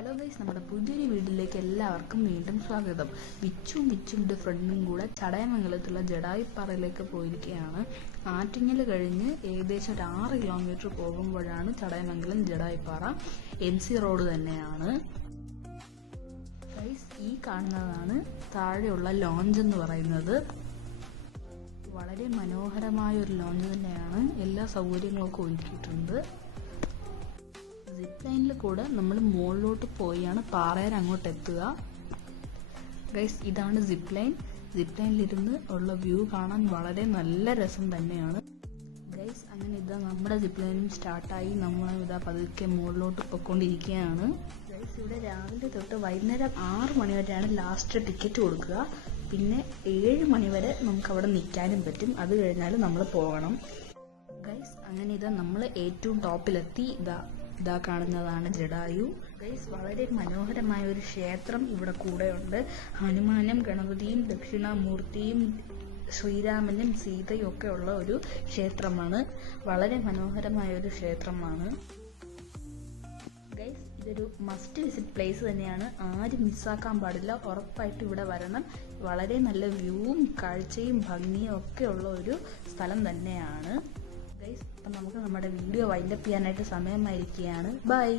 Hello guys, നമ്മുടെ പുതിയൊരു വീട്ടിലേക്ക് എല്ലാവർക്കും വീണ്ടും സ്വാഗതം. വിച്ചും ഫ്രണ്ടും കൂടെ ചടയമംഗലത്തുള്ള ജടായുപ്പാറയിലേക്ക് പോയിരിക്കുകയാണ്. ആറ്റിങ്ങൽ കഴിഞ്ഞ് ഏകദേശം ഒരു 6 കിലോമീറ്റർ പോകുമ്പോഴാണ് ചടയമംഗലം ജടായുപ്പാറ. MC റോഡ് തന്നെയാണ് ഗൈസ്. ഈ കാണുന്നതാണ് താഴെയുള്ള ലോഞ്ച് എന്ന് പറയുന്നത്. വളരെ മനോഹരമായ ഒരു ലോഞ്ച് തന്നെയാണ്. എല്ലാ സൗകര്യങ്ങളൊക്കെ ഒരുക്കിയിട്ടുണ്ട്. സിപ്പ് ലൈനിൽ കൂടെ നമ്മൾ മുകളിലോട്ട് പോയാണ് പാറയിൽ അങ്ങോട്ട് എത്തുക. ഗൈസ്, ഇതാണ് സിപ്പ് ലൈൻ. സിപ്പ് ലൈനിലിരുന്ന് ഉള്ള വ്യൂ കാണാൻ വളരെ നല്ല രസം തന്നെയാണ് ഗൈസ്. അങ്ങനെ ഇതാ നമ്മുടെ സിപ്പ് ലൈനും സ്റ്റാർട്ടായി. നമ്മൾ ഇതാ പതുക്കെ മുകളിലോട്ട് പൊയ്ക്കൊണ്ടിരിക്കുകയാണ് ഗൈസ്. ഇവിടെ രാവിലെ തൊട്ട് വൈകുന്നേരം 6 മണി വരെയാണ് ലാസ്റ്റ് ടിക്കറ്റ് കൊടുക്കുക. പിന്നെ 7 മണി വരെ നമുക്ക് അവിടെ നിൽക്കാനും പറ്റും. അത് കഴിഞ്ഞാൽ നമ്മൾ പോകണം ഗൈസ്. അങ്ങനെ ഇതാ നമ്മൾ ഏറ്റവും ടോപ്പിലെത്തി. ഇതാ കാണുന്നതാണ് ജടായു ഗൈസ്. വളരെ മനോഹരമായ ഒരു ക്ഷേത്രം ഇവിടെ കൂടെയുണ്ട്. ഹനുമാനും ഗണപതിയും ദക്ഷിണാമൂർത്തിയും ശ്രീരാമനും സീതയും ഒക്കെ ഉള്ള ഒരു ക്ഷേത്രമാണ്. വളരെ മനോഹരമായ ഒരു ക്ഷേത്രമാണ് ഗൈസ്. ഇതൊരു മസ്റ്റ് വിസിറ്റ് പ്ലേസ് തന്നെയാണ്. ആരും മിസ്സാക്കാൻ പാടില്ല. ഉറപ്പായിട്ട് ഇവിടെ വരണം. വളരെ നല്ല വ്യൂവും കാഴ്ചയും ഭംഗിയും ഒക്കെ ഉള്ള ഒരു സ്ഥലം തന്നെയാണ് ഗൈസ്. അപ്പം നമുക്ക് നമ്മുടെ വീഡിയോ വൈൻഡപ്പ് ചെയ്യാനായിട്ട് സമയമായിരിക്കുകയാണ്. ബൈ.